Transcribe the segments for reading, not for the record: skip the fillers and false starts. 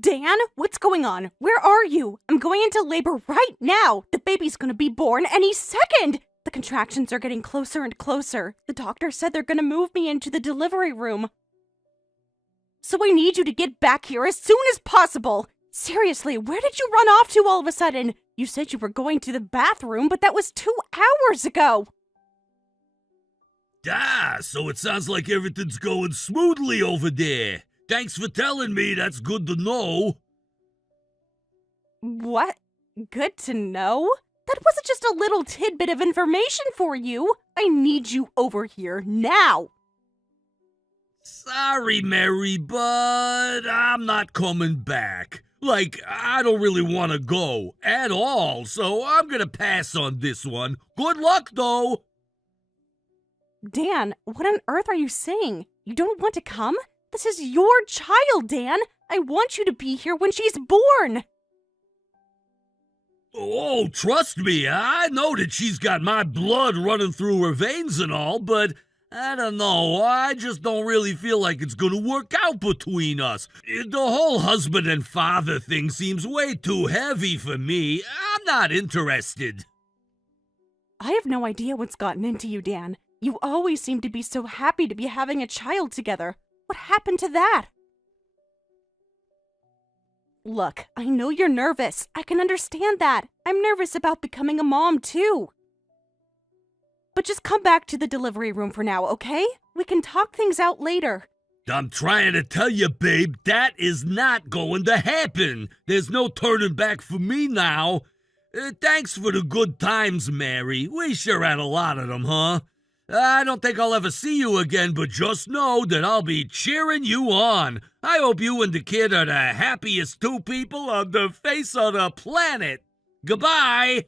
Dan, what's going on? Where are you? I'm going into labor right now. The baby's gonna be born any second. The contractions are getting closer and closer. The doctor said they're gonna move me into the delivery room. So I need you to get back here as soon as possible. Seriously, where did you run off to all of a sudden? You said you were going to the bathroom, but that was 2 hours ago. So it sounds like everything's going smoothly over there. Thanks for telling me, that's good to know. What? Good to know? That wasn't just a little tidbit of information for you. I need you over here now. Sorry, Mary, but I'm not coming back. I don't really want to go at all, so I'm gonna pass on this one. Good luck, though. Dan, what on earth are you saying? You don't want to come? This is your child, Dan. I want you to be here when she's born. Oh, trust me, I know that she's got my blood running through her veins and all, but I don't know, I just don't really feel like it's gonna work out between us. The whole husband and father thing seems way too heavy for me. I'm not interested. I have no idea what's gotten into you, Dan. You always seem to be so happy to be having a child together. What happened to that? Look, I know you're nervous. I can understand that. I'm nervous about becoming a mom, too. But just come back to the delivery room for now, okay? We can talk things out later. I'm trying to tell you, babe, that is not going to happen. There's no turning back for me now. Thanks for the good times, Mary. We sure had a lot of them, huh? I don't think I'll ever see you again, but just know that I'll be cheering you on. I hope you and the kid are the happiest two people on the face of the planet. Goodbye!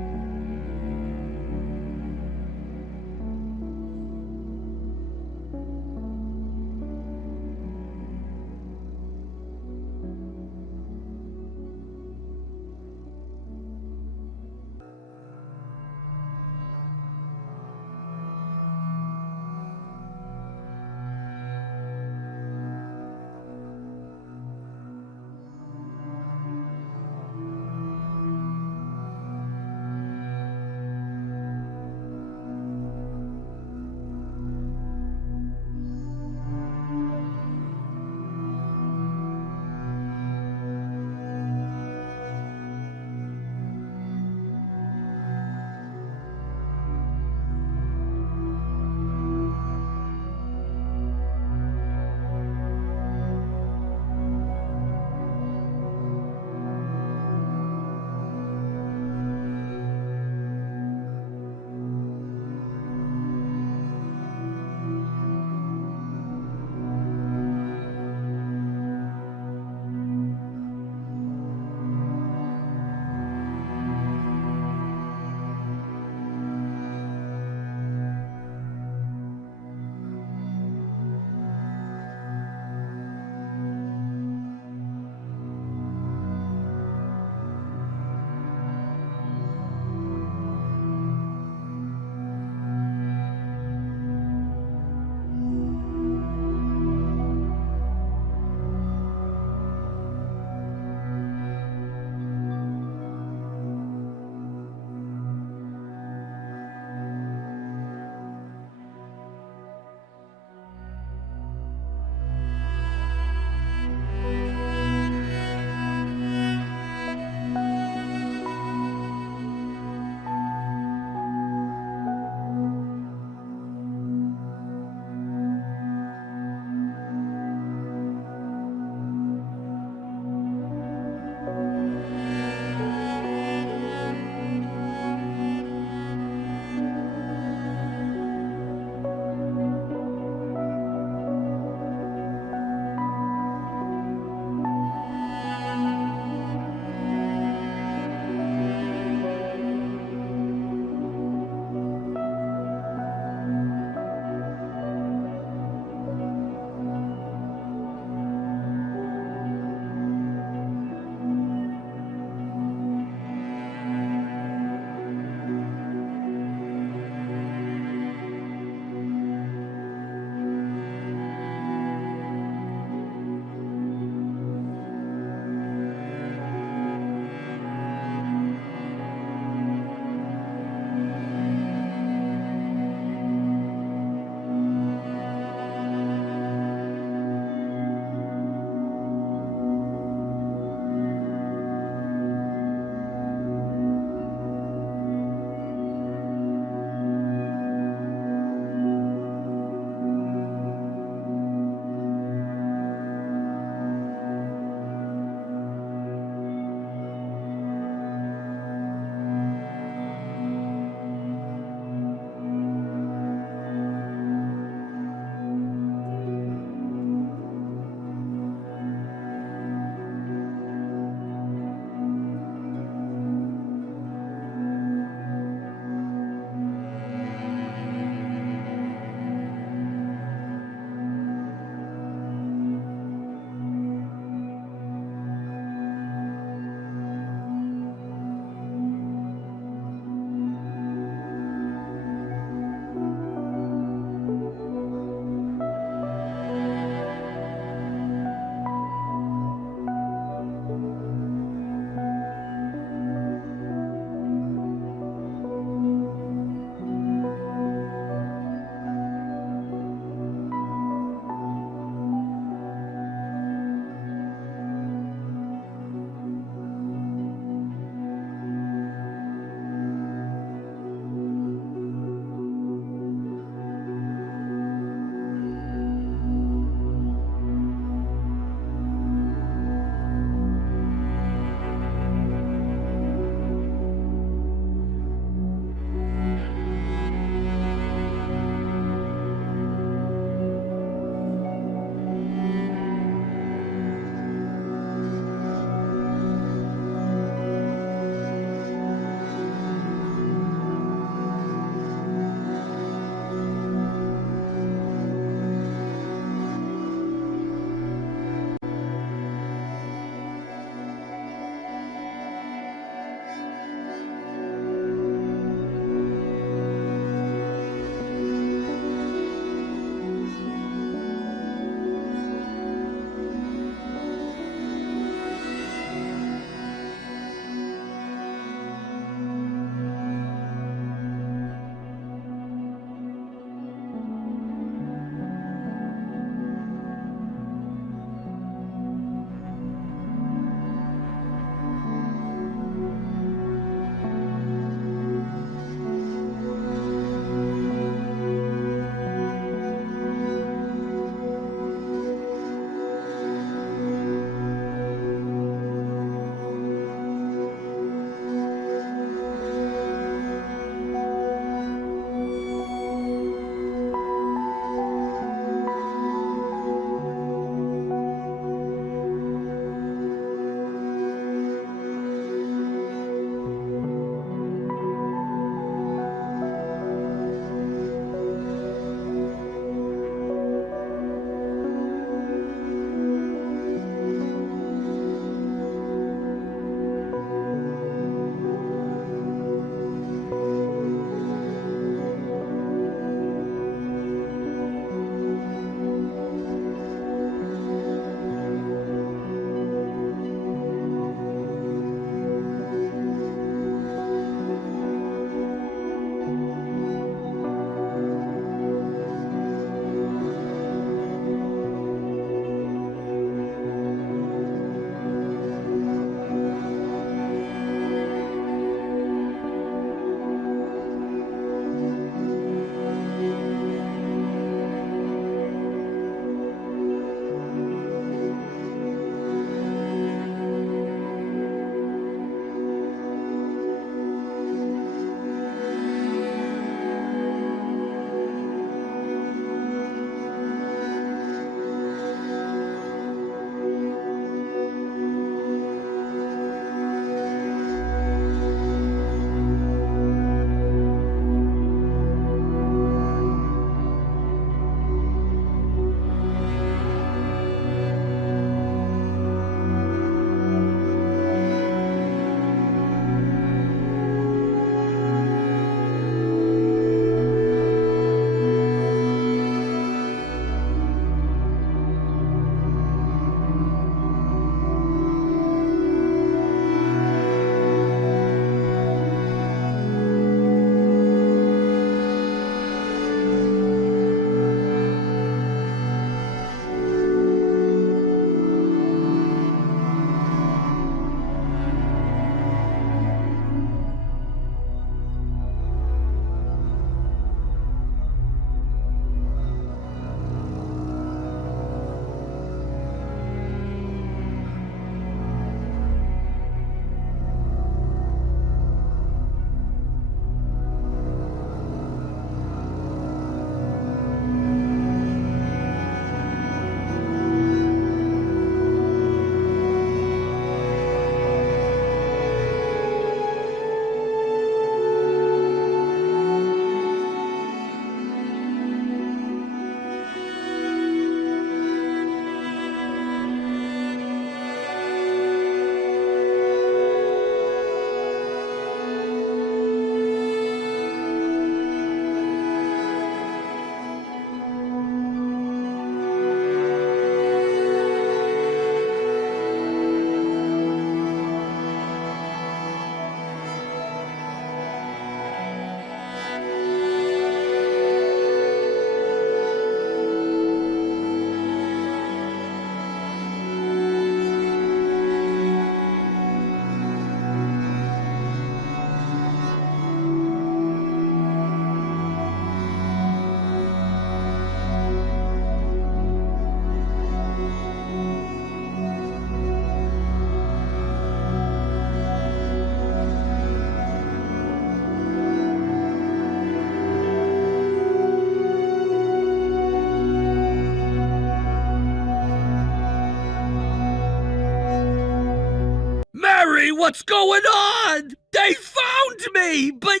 Mary, what's going on? They found me, but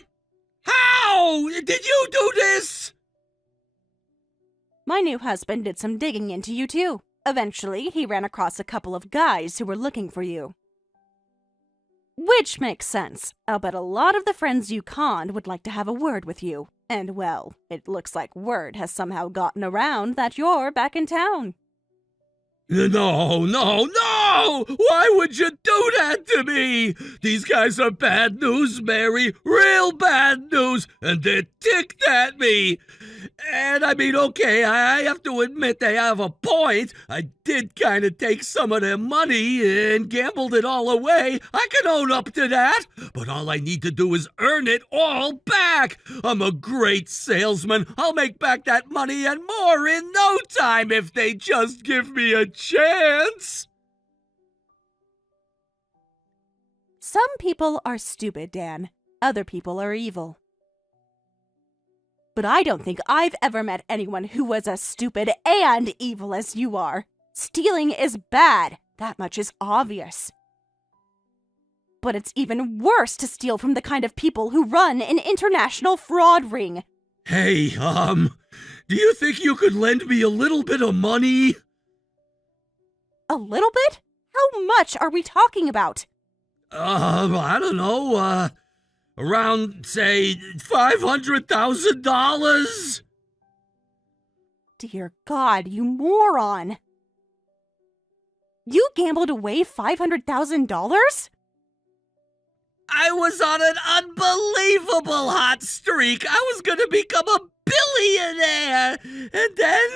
how? Did you do this? My new husband did some digging into you, too. Eventually, he ran across a couple of guys who were looking for you. Which makes sense. I'll bet a lot of the friends you conned would like to have a word with you. And, well, it looks like word has somehow gotten around that you're back in town. No! Why would you do that to me? These guys are bad news, Mary. Real bad news. And they're ticked at me. And I mean, okay, I have to admit they have a point. I did kind of take some of their money and gambled it all away. I can own up to that. But all I need to do is earn it all back. I'm a great salesman. I'll make back that money and more in no time if they just give me a chance. Some people are stupid, Dan. Other people are evil. But I don't think I've ever met anyone who was as stupid and evil as you are. Stealing is bad. That much is obvious. But it's even worse to steal from the kind of people who run an international fraud ring. Hey, do you think you could lend me a little bit of money? A little bit? How much are we talking about? I don't know, around, say, $500,000? Dear God, you moron! You gambled away $500,000? I was on an unbelievable hot streak. I was gonna become a billionaire. And then,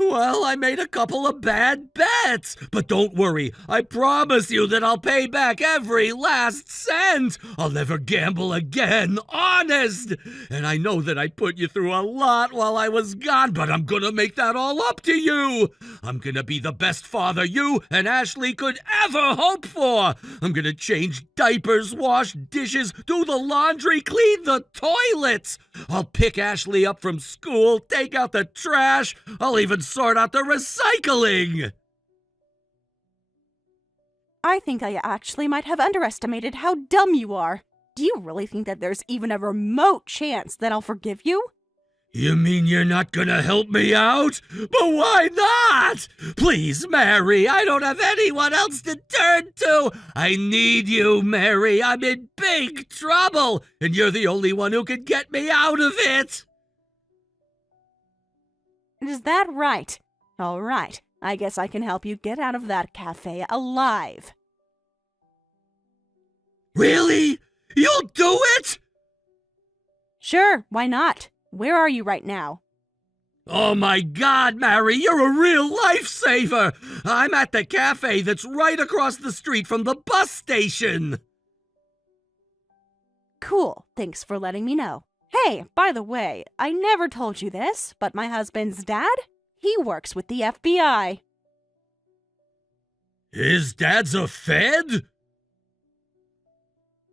well, I made a couple of bad bets. But don't worry, I promise you that I'll pay back every last cent. I'll never gamble again, honest. And I know that I put you through a lot while I was gone, but I'm gonna make that all up to you. I'm gonna be the best father you and Ashley could ever hope for. I'm gonna change diapers, wash dishes, do the laundry, clean the toilets. I'll pick Ashley up from school, take out the trash. I'll even sort out the recycling. I think I actually might have underestimated how dumb you are. Do you really think that there's even a remote chance that I'll forgive you? You mean you're not gonna help me out? But why not? Please, Mary, I don't have anyone else to turn to. I need you, Mary. I'm in big trouble, and you're the only one who can get me out of it. Is that right? All right. I guess I can help you get out of that cafe alive. Really? You'll do it? Sure, why not? Where are you right now? Oh my God, Mary, you're a real lifesaver! I'm at the cafe that's right across the street from the bus station. Cool, thanks for letting me know. Hey, by the way, I never told you this, but my husband's dad, he works with the FBI. His dad's a Fed?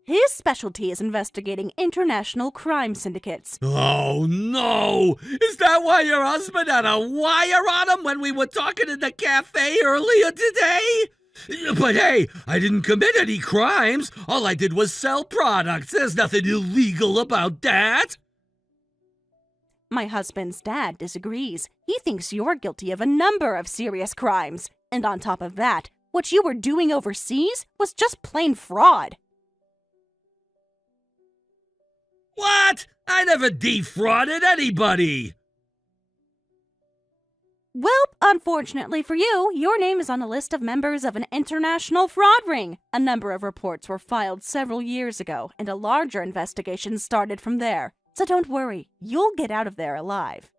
His specialty is investigating international crime syndicates. Oh, no! Is that why your husband had a wire on him when we were talking in the cafe earlier today? But hey, I didn't commit any crimes. All I did was sell products. There's nothing illegal about that. My husband's dad disagrees. He thinks you're guilty of a number of serious crimes. And on top of that, what you were doing overseas was just plain fraud. What? I never defrauded anybody. Well, unfortunately for you, your name is on a list of members of an international fraud ring. A number of reports were filed several years ago, and a larger investigation started from there. So don't worry, you'll get out of there alive.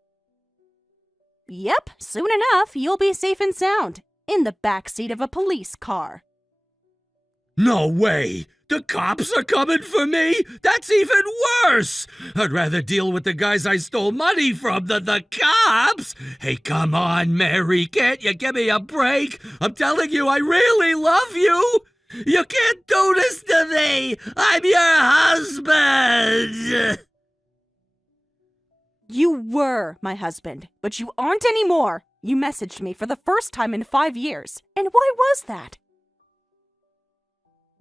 Yep, soon enough, you'll be safe and sound, in the backseat of a police car. No way! The cops are coming for me? That's even worse! I'd rather deal with the guys I stole money from than the cops! Hey, come on, Mary, can't you give me a break? I'm telling you, I really love you! You can't do this to me! I'm your husband! You were my husband, but you aren't anymore. You messaged me for the first time in 5 years. And why was that?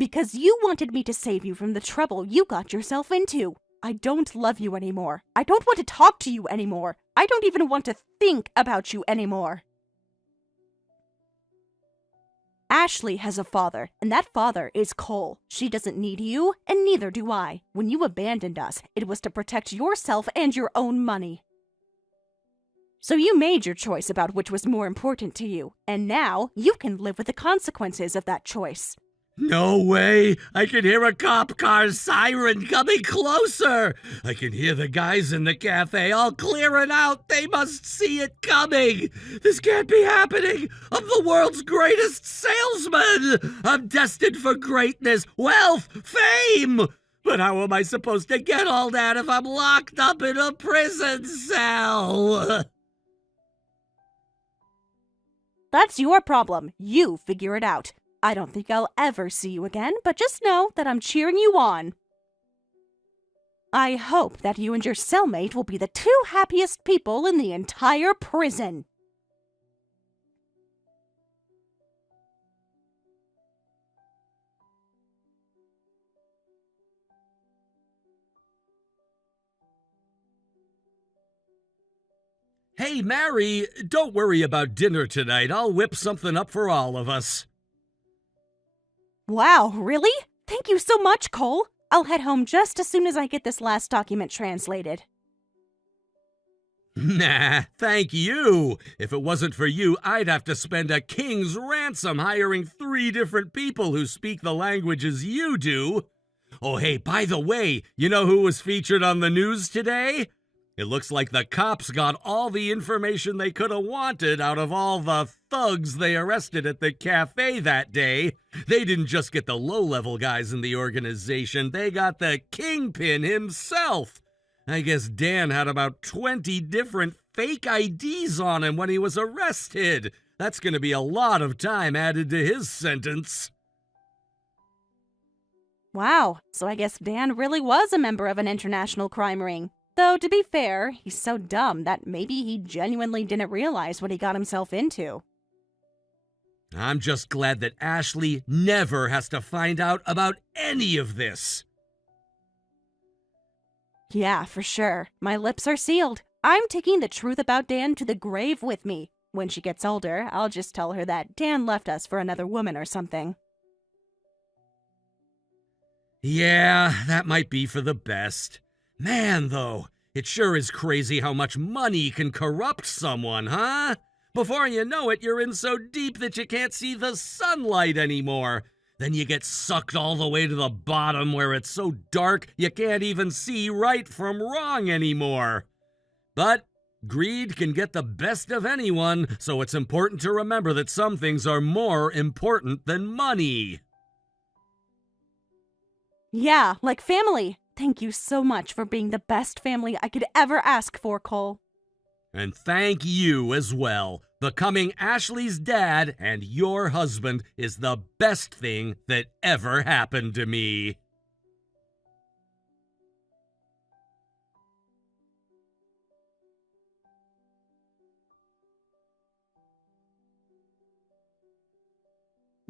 Because you wanted me to save you from the trouble you got yourself into. I don't love you anymore. I don't want to talk to you anymore. I don't even want to think about you anymore. Ashley has a father, and that father is Cole. She doesn't need you, and neither do I. When you abandoned us, it was to protect yourself and your own money. So you made your choice about which was more important to you, and now you can live with the consequences of that choice. No way! I can hear a cop car's siren coming closer! I can hear the guys in the cafe all clearing out! They must see it coming! This can't be happening! I'm the world's greatest salesman! I'm destined for greatness, wealth, fame! But how am I supposed to get all that if I'm locked up in a prison cell? That's your problem. You figure it out. I don't think I'll ever see you again, but just know that I'm cheering you on. I hope that you and your cellmate will be the two happiest people in the entire prison. Hey, Mary, don't worry about dinner tonight. I'll whip something up for all of us. Wow, really? Thank you so much, Cole. I'll head home just as soon as I get this last document translated. Nah, thank you. If it wasn't for you, I'd have to spend a king's ransom hiring 3 different people who speak the languages you do. Oh, hey, by the way, you know who was featured on the news today? It looks like the cops got all the information they could have wanted out of all the thugs they arrested at the cafe that day. They didn't just get the low-level guys in the organization, they got the kingpin himself. I guess Dan had about 20 different fake IDs on him when he was arrested. That's going to be a lot of time added to his sentence. Wow, so I guess Dan really was a member of an international crime ring. Though, to be fair, he's so dumb that maybe he genuinely didn't realize what he got himself into. I'm just glad that Ashley never has to find out about any of this. Yeah, for sure. My lips are sealed. I'm taking the truth about Dan to the grave with me. When she gets older, I'll just tell her that Dan left us for another woman or something. Yeah, that might be for the best. Man, though, it sure is crazy how much money can corrupt someone, huh? Before you know it, you're in so deep that you can't see the sunlight anymore. Then you get sucked all the way to the bottom where it's so dark you can't even see right from wrong anymore. But greed can get the best of anyone, so it's important to remember that some things are more important than money. Yeah, like family. Thank you so much for being the best family I could ever ask for, Cole. And thank you as well. Becoming Ashley's dad and your husband is the best thing that ever happened to me.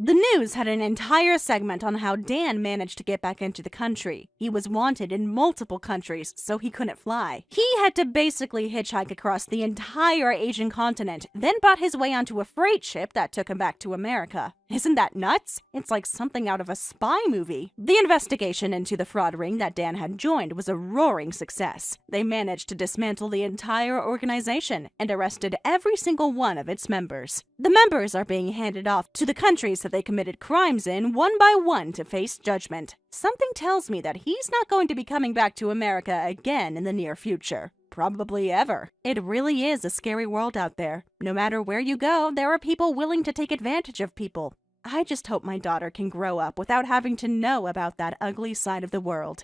The news had an entire segment on how Dan managed to get back into the country. He was wanted in multiple countries, so he couldn't fly. He had to basically hitchhike across the entire Asian continent, then bought his way onto a freight ship that took him back to America. Isn't that nuts? It's like something out of a spy movie. The investigation into the fraud ring that Dan had joined was a roaring success. They managed to dismantle the entire organization and arrested every single one of its members. The members are being handed off to the countries that they committed crimes in one by one to face judgment. Something tells me that he's not going to be coming back to America again in the near future. Probably ever. It really is a scary world out there. No matter where you go, there are people willing to take advantage of people. I just hope my daughter can grow up without having to know about that ugly side of the world.